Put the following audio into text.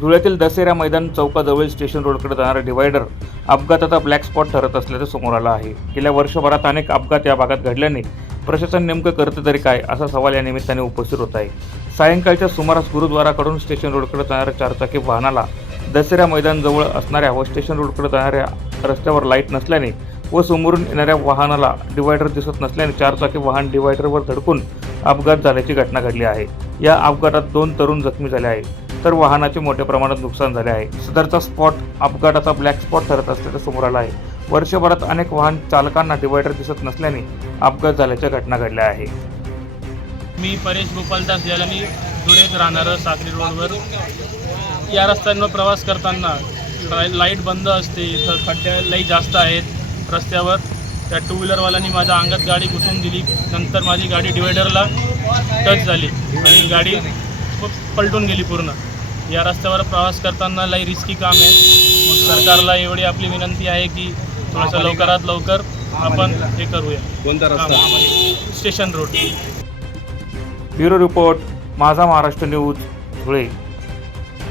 धुळ्यातील दसेरा मैदान चौकाजवळील स्टेशन रोडकडे जाणारा डिवायडर अपघाताचा ब्लॅक स्पॉट ठरत असल्याचं समोर आलं आहे. गेल्या वर्षभरात अनेक अपघात या भागात घडल्याने प्रशासन नेमकं करतं तरी काय असा सवाल या निमित्ताने उपस्थित होत आहे. सायंकाळच्या सुमारास गुरुद्वाराकडून स्टेशन रोडकडे जाणाऱ्या चारचाकी वाहनाला दसऱ्या मैदानजवळ असणाऱ्या व स्टेशन रोडकडे जाणाऱ्या रस्त्यावर लाइट नसल्याने व समोरून येणाऱ्या वाहनाला डिवायडर दिसत नसल्याने चारचाकी वाहन डिवायडरवर धडकून अपघात झाल्याची घटना घडली आहे. या अपघातात दोन तरुण जखमी झाले आहेत. तर वाहनाचे मोठ्या प्रमाणात नुकसान झाले आहे. सदरचा स्पॉट अपघाताचा ब्लॅक स्पॉट ठरत असल्याचं समोर आलं आहे. वर्षभरात अनेक वाहन चालकांना डिवायडर दिसत नसल्याने अपघात झाल्याच्या घटना घडल्या आहे मी परेश गोपालदास यालानी धुळेत राहणारं सागरी रोडवर. या रस्त्यांवर प्रवास करताना लाइट बंद असते इथं खड्डे लई जास्त आहेत रस्त्यावर. त्या टू व्हीलरवाल्यांनी माझ्या अंगात गाडी घुसून दिली. नंतर माझी गाडी डिवायडरला टच झाली आणि गाडी पलटून गेली पूर्ण. या रस्त्यावर प्रवास करताना लई रिस्की काम आहे. मग सरकारला एवढी आपली विनंती आहे की थोडंसं लवकरात लवकर आपण हे करूया. कोणता रस्ता. Station road. ब्युरो रिपोर्ट माझा महाराष्ट्र न्यूज धुळे.